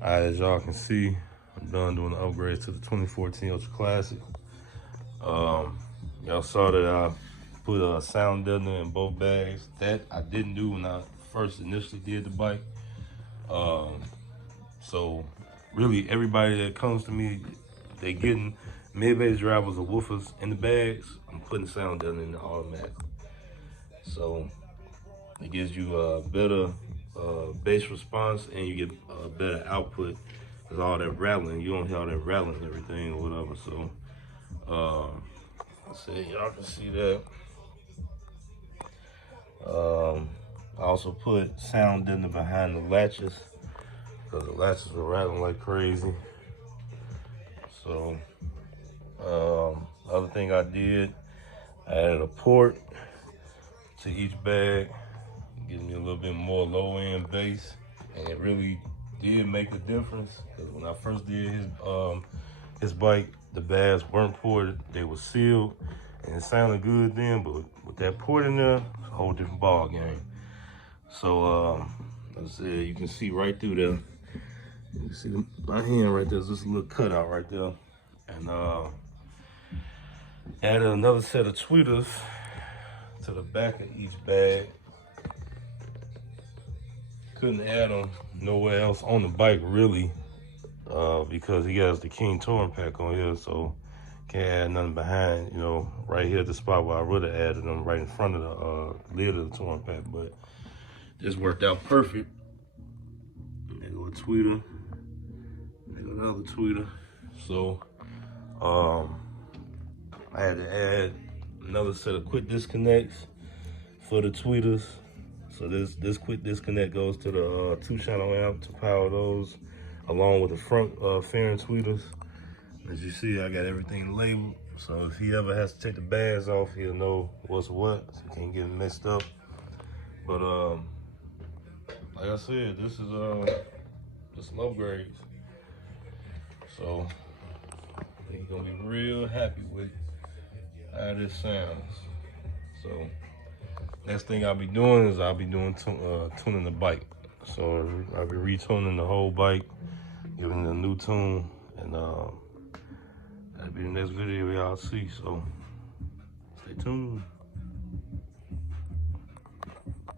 Alright, as y'all can see, I'm done doing the upgrades to the 2014 Ultra Classic. Y'all saw that I put a sound deadener in both bags. That I didn't do when I first initially did the bike. So really everybody that comes to me, they getting mid-bass drivers or woofers in the bags. I'm putting sound deadener in the automatic. So it gives you a better bass response and you get a better output. Cause all that rattling, you don't hear all that rattling and everything or whatever. So let's see, y'all can see that. I also put sound deadener behind the latches because the latches were rattling like crazy. So the other thing I did, I added a port to each bag, gives me a little bit more low end bass, and it really did make a difference. Because when I first did his bike, the bags weren't ported, they were sealed, and it sounded good then. But with that port in there, it's a whole different ball game. So let's see, you can see right through there. You can see my hand right there. There's just a little cutout right there, and added another set of tweeters to the back of each bag. Couldn't add them nowhere else on the bike really, because he has the King Touring Pack on here, so can't add nothing behind, you know, right here at the spot where I would have added them right in front of the lid of the Touring Pack, but this worked out perfect. There go a tweeter, there go another tweeter. So I had to add another set of quick disconnects for the tweeters. So this quick disconnect goes to the 2-channel amp to power those, along with the front fairing tweeters. As you see, I got everything labeled. So if he ever has to take the bags off, he'll know what's what, so he can't get messed up. But like I said, this is just some upgrades. So he's gonna be real happy with how this sounds. So next thing I'll be doing is I'll be doing tuning the bike. So I'll be retuning the whole bike, giving it a new tune, and that'll be the next video y'all see. So stay tuned.